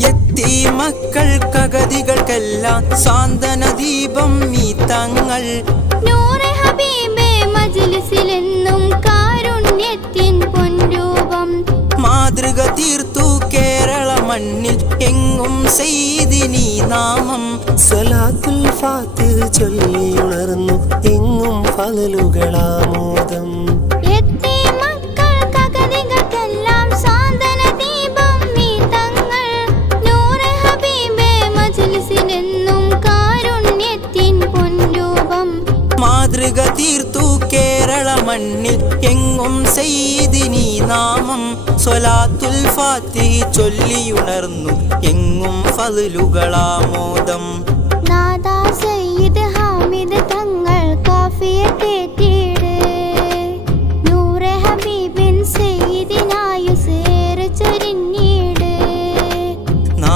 എത്തി മക്കൾക്കഗതികൾക്കെല്ലാം സാന്ത്വന ദീപം ഈ തങ്ങൾ. നൂറെ ഹബീബേ മജ്‌ലിസിലെന്നും കാരുണ്യത്തിൻ പൊൻരൂപം. മാതൃക തീർത്തു കേരള മണ്ണിൽ എങ്ങും സയ്യിദിനീ നാമം. സ്വലാത്തുൽ ഫാത്തിഹ് ചൊല്ലിയുണർന്നു എങ്ങും ഫളലുകളാമോദം. എത്തി മക്കൾക്കഗതികൾക്കെല്ലാം സാന്ത്വന ദീപം ഈ തങ്ങൾ. നൂറെ ഹബീബേ മജ്‌ലിസിലെന്നും കാരുണ്യത്തിൻ പൊൻരൂപം. മാതൃക തീർത്തു കേരള മണ്ണിൽ എങ്ങും സയ്യിദിനീ നാമം. സ്വലാത്തുൽ ഫാത്തിഹ് ചൊല്ലിയുണർന്നു എങ്ങും ഫളലുകളാമോദം.